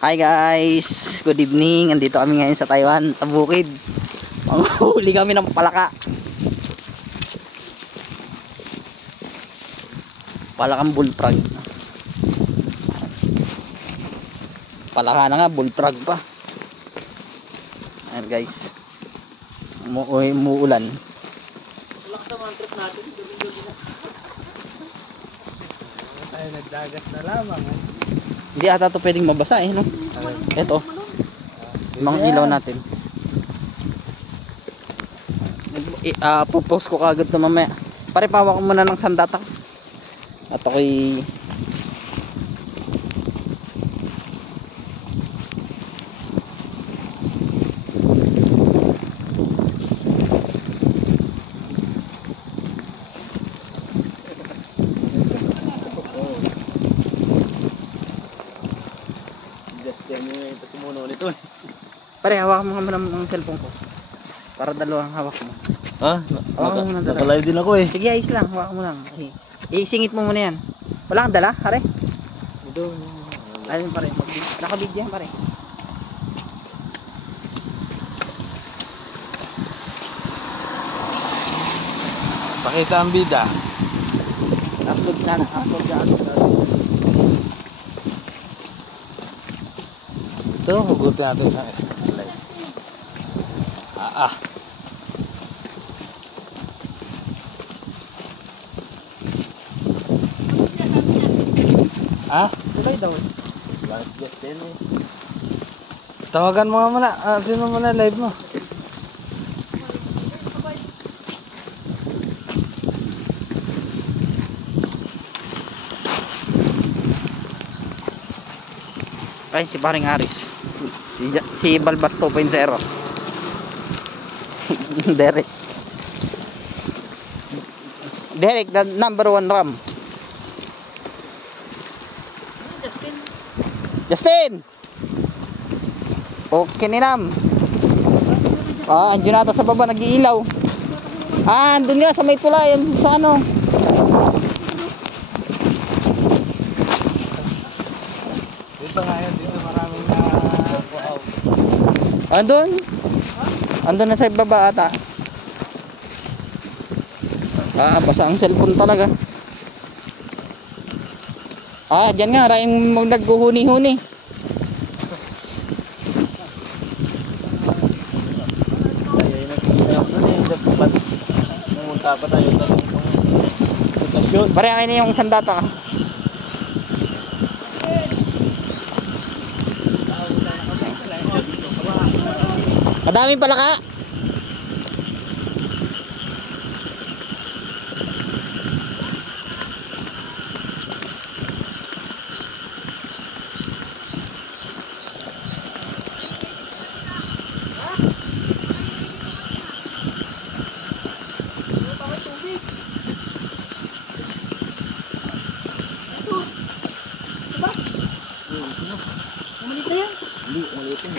Hi guys, good evening. Andito kami ngayon sa Taiwan, sa bukid. Manghuli kami ng palaka. Palakang bullfrog. Palaka na nga, bullfrog pa. Ayan guys. Umuulan. Ulak naman ang trip natin. Tayo nagdagat na lamang. Hindi ata ito pwedeng mabasa no? Ito. Mga ilaw natin. Popost ko kagad na mamaya. Pare, pawak ko muna ng sandata. At ako'y pare, hawak mo muna ng cellphone ko. Para dalawang hawak mo. Ha? Naka-live din ako eh. Sige, ayos lang. Hawak mo lang. Okay. Isingit mo muna yan. Wala kang dala, pare? Ito. Ayun pare. Naka-video yan pare. Pakita ang bida. Upload ka na. Upload ka. Ito, hugutin natin isang live. Tulay daw. Last guest din eh. Tawagan mo nga muna. Sino muna live mo? Ay, si paring Aris. Si Balbas 2.0. Derek, the number 1 ram. Justin! Okay ni Nam. Andun nata sa baba, nag-iilaw. Andun nga sa may tula, yan sa ano. Dito nga yan, dito maraming wow. Andun? Andun na sa baba ata. Basa ang cellphone talaga. Dyan nga, maraming naghuhuni-huni. Pumunta pa tayo sa stasyon. Pare, akin na yung isang data ka. Madaming palaka. Hindi, malitin.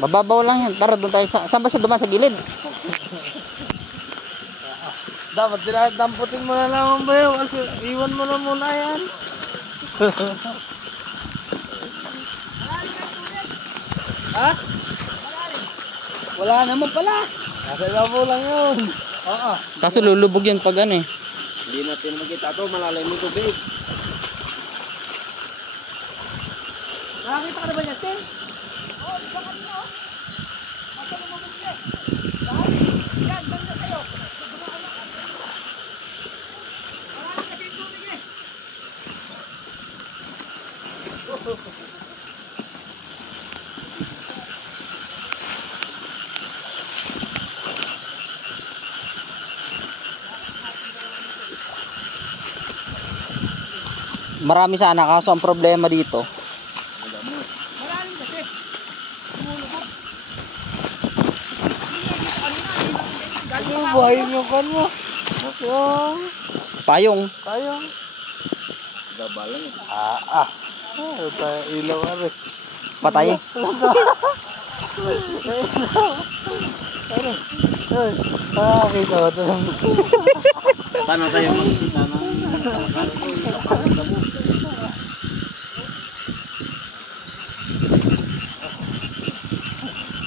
Mababaw lang yan. Para doon tayo saan ba siya dumaan sa gilid? Dapat damputin mo na lang ba yun? Kasi iwan mo na muna yan. Ha? Wala naman pala. Nasa ibabaw lang yun. Oo. Kaso lulubog yan pag ano eh. Hindi natin makita ito. Malalim mo tubig. Nakakita ka na ba Justin? Oo, di ba kanina o? Asa mo mabigyan? Saan? Yan, banda kayo. Marami kasi yung tubig eh. Marami sana, kaso ang problema dito. Marami kasi. Ano ba yung kan mo? Payong. Kayang. Gabalan eh. Ilaw ka rin. Patay. Ano? Kita ko ito lang. Paano tayo magkita ng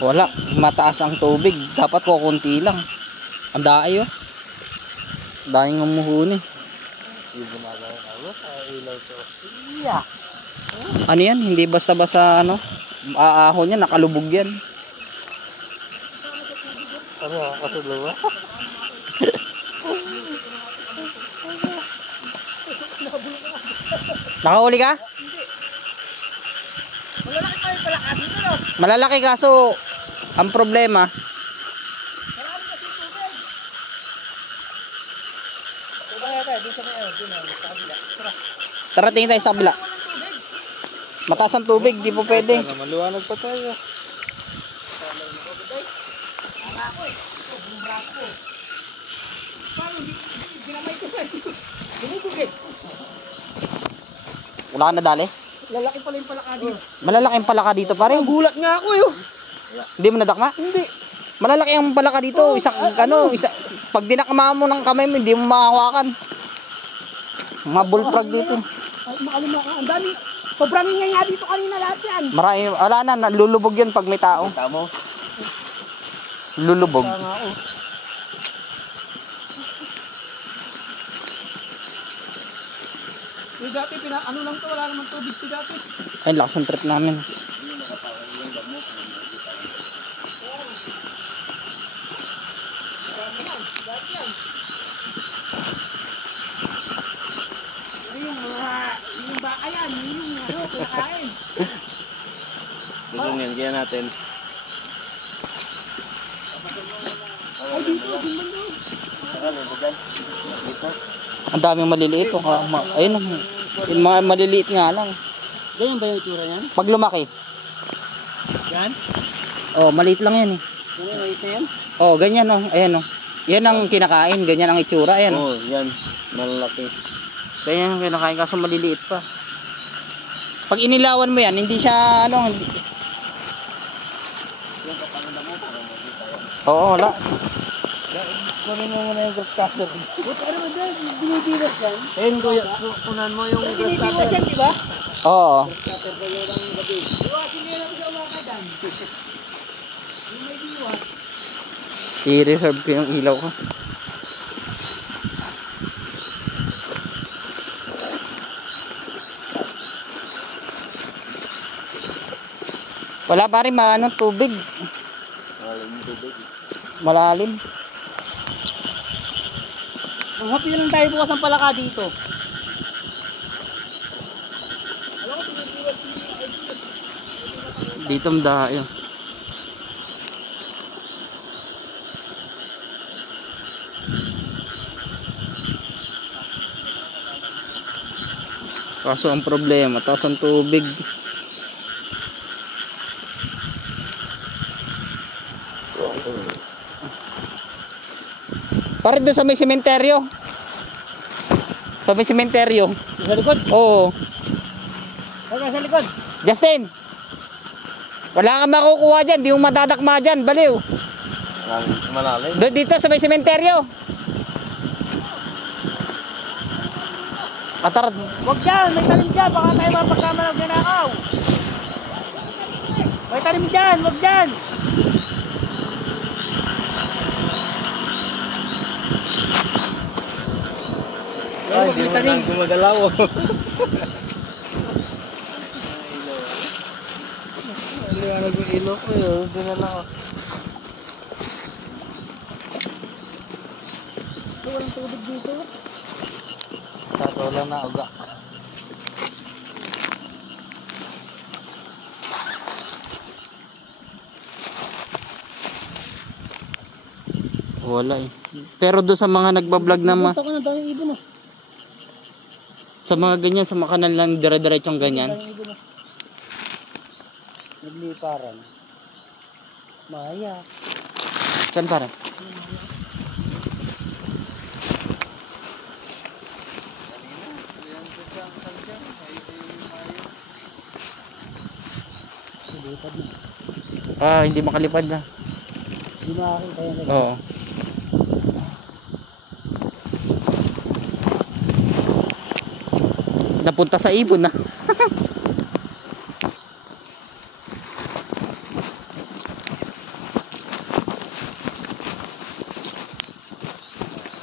Wala, mataas ang tubig. Dapat ko konti lang. Ang daay oh. Daing umuhuni. iya. Ano yan? Hindi basta-basta ano? Aahon yan, nakalubog yan. Ano kasuluwa? Nakahuli ka? Malalaki pa yung palaka dito, no? Malalaki kaso ang problema. Marami kasi tubig. Ito ba yata, doon sa may sa kabila. Tara. Tara, tingin tayo sa kabila. Walang tubig. Mataas ang tubig, di po pwede. Maluwanag pa tayo. Ang ako eh. Ito, yung braso ko. Paano, ginamay ko eh. Dumutubig. Wala ka na dali? Lalaki pala yung palaka dito. Malalaki ang palaka dito pa rin. Gulat nga ako eh. Hindi mo nadakma? Hindi. Malalaki ang palaka dito. Isang pag dinakma mo ng kamay mo, hindi mo makahawakan. Mga bullfrog dito. Ay, makalima ka. Ang dami. Sobrang ingay nga dito kanina lahat yan. Marami, wala na, nalulubog yun pag may tao. Tamo. Lulubog. Kaya nga ako. Yung dati, ano lang to, wala naman tubig to dati. Ay, lakas ng trip namin. Yung baka yan, yung kinakain. Dugungin kaya natin. Ay, dito, din doon. Dito. Ang daming maliliit. Ayun, yung mga maliliit nga lang. Ganyan ba yung itsura niyan? Pag lumaki. Yan? Oh, maliit lang yan eh. Ganyan, maliit na yan? Oh, ganyan oh. Ayan oh. Yan ang kinakain, ganyan ang itsura. Ayan oh. Oh, yan. Malaki. Ganyan ang kinakain kaso maliliit pa. Pag inilawan mo yan, hindi siya ano, hindi. Oo, wala. Kunin mo muna yung grass cutter. Buta naman dyan, binibiwas yan. Ayun kuya, kunan mo yung grass Binibiwas cutter. yan, di ba? Oo. Cutter ba yun ang gabi? Iwasin nyo lang sa uwaka dyan. Yung may biwas. I-reserve ko yung ilaw ko. Wala pa rin maano tubig. Malalim. Ang happy lang tayo bukas ng palaka dito. Dito ang dayo. Kaso ang problema, taas ang tubig. Pare doon sa may sementeryo. Sa may sementeryo. Sa likod? Oo. Okay, sa likod. Justin. Wala kang makukuha dyan. Di mo madadakma dyan. Baliw. Malalim. Doon dito sa may sementeryo. Atar. Huwag dyan, may talim dyan. Baka tayo mapagkamalang ginakaw. May talim dyan, huwag dyan. Ay, di mo nang gumagalaw. Liwanag yung ilok ko yun. Dinala ko. Walang tubig dito. Sato lang na uga. Wala eh. Pero doon sa mga nagbablog na Punta ko na, daming ibon oh. sa mga ganyan, sa mga kanal lang dire-diretsong ganyan. Daming ibon oh. Nagliparan. Maya. Saan pare? Lipad na. Ah, hindi makalipad na. Hindi makakita yan. Oo. napunta sa ibon na.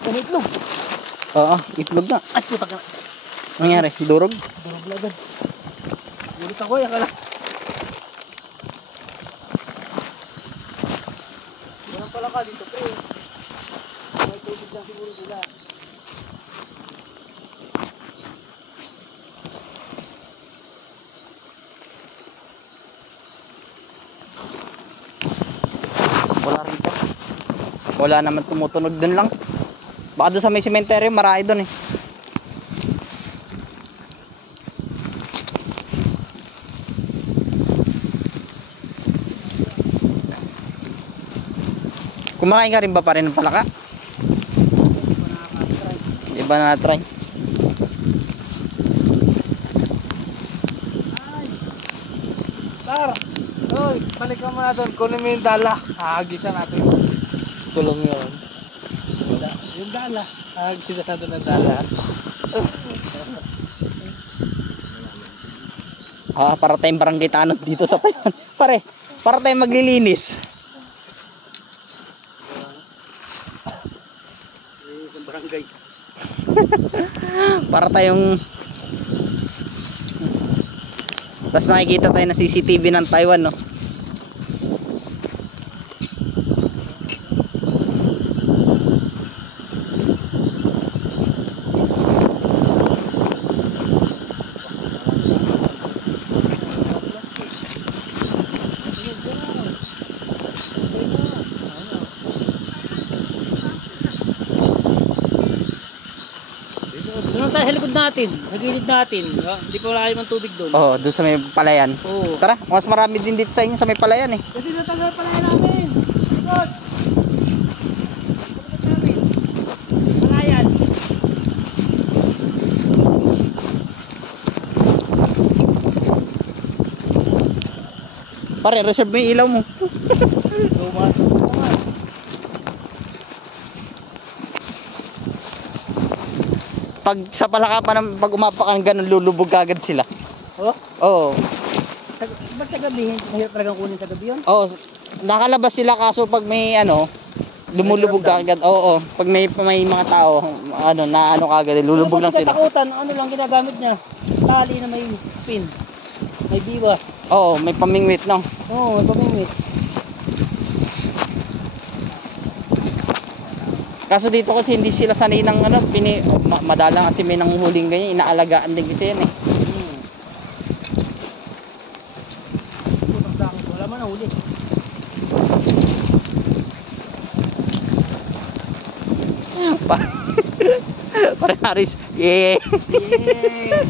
Ano itlog? Oo, itlog na. Ay, putak na. Ano nangyari? Durog? Durog na agad. Ulit ako, yan ka lang. Walang pala ka dito, pre. May tubig lang siguro sila. Wala rito. Wala naman tumutunog dun lang. Baka doon sa may cemetery, marami doon eh. Kumakain ka rin ba pa rin ng palaka? Hindi ba na-try? Tar! Oy, balik ka muna doon. Kunin mo yung dala. Hahagisan natin yung tulong yun. Yung dala. Hahagisan natin ang dala. Para tayong barangay tanod dito sa Taiwan. Pare, para tayong maglilinis. Isang barangay. Para tayong... Tapos nakikita tayo na CCTV ng Taiwan, no? Doon sa likod natin, sa gilid natin. Hindi pa wala kayong tubig doon. Oo, doon sa may palayan. Oo. Tara, mas marami din dito sa inyo sa may palayan eh. Kasi natagal pala namin. Likod. Likod namin. Palayan. Pare, reserve mo yung ilaw mo. Lumas. Pag sa palaka pa ng pag umapakan ganun, lulubog agad sila. Oh? Oo. Ba't sa gabi? Mahirap talagang kunin sa gabi yun? Oo, nakalabas sila kaso pag may ano, lumulubog agad. Oo, pag may mga tao, ano, na ano kagad, lulubog lang sila. Takutan, ano lang ginagamit niya? Tali na may pin. May biwas. Oo, may pamingwit, no? Oo, may pamingwit. Kaso dito kasi hindi sila sanay ng ano, madalang kasi may nanghuhuling ganyan, inaalagaan din kasi yan eh. Putak sa akin, wala man ang huli. Pare Haris, yeah. Yay!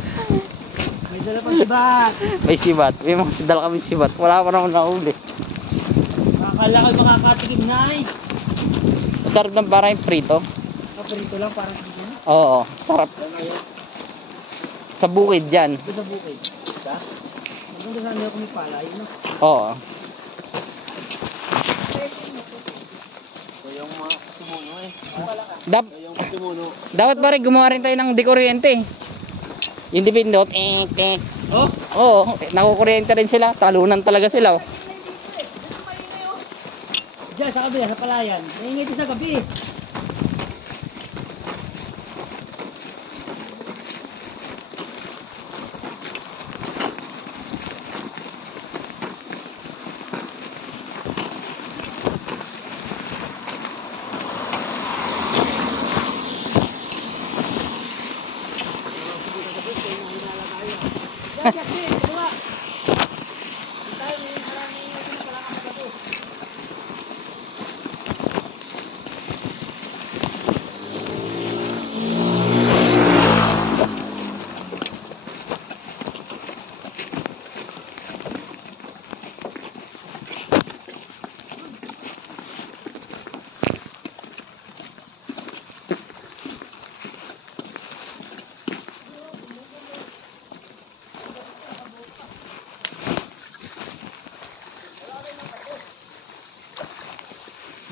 May dala pang sibat. May sibat, may mga sidal kami sibat, wala pa naman nahuli. Akala ko makakatikim na eh. Sarap ng parang prito. Paprito lang parang hindi. Oo, sarap. Sa bukid yan. Ito sa bukid. Diba? Maganda sana ako may palay, no? Oo. So yung mga kasimuno eh. Yung kasimuno. Dapat ba rin gumawa rin tayo ng dekuryente. Yung dipindot, Oh? oo, nakukuryente rin sila. Talunan talaga sila. Oh. Diyan sa kabila, sa palayan. Naingiti sa gabi.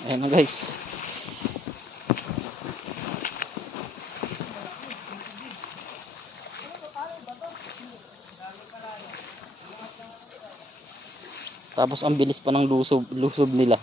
Ayan na guys. Tapos ang bilis pa ng lusob nila.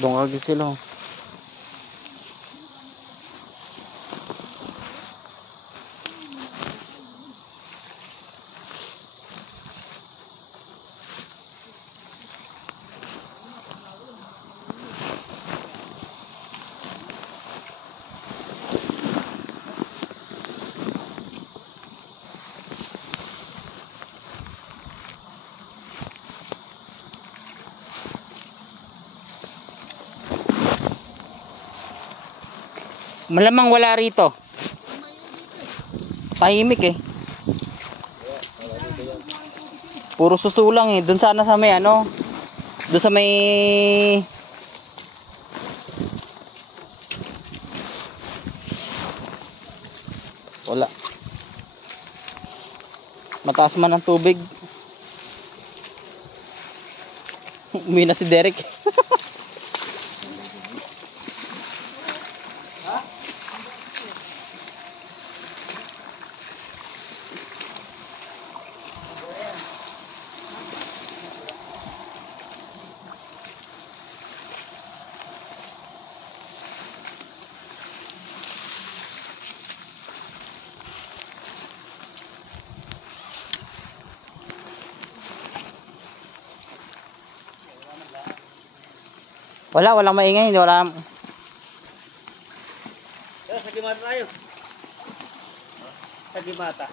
Doon agad sila. Malamang wala rito. Tahimik eh. Puro susulang eh. Doon sana sa may ano. Doon sa may... Wala. Mataas man ang tubig. Umuwi na si Derek. Walang maingay, wala. Sa Gimata tayo. Sa Gimata.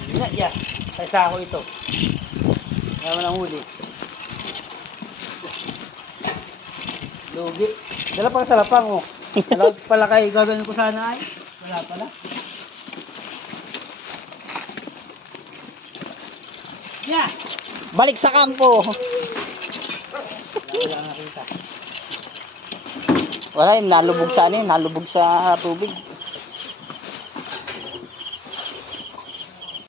Hindi nga, yeah. Kaysa ako ito. Ngayon ang huli. Lugi. Dala pang salapang oh. Dala pala kayo, gagawin ko sana ay. Wala pala. Yeah. Balik sa kampo. Wala nakita. Wala yun, nalubog sa ano yun, nalubog sa tubig.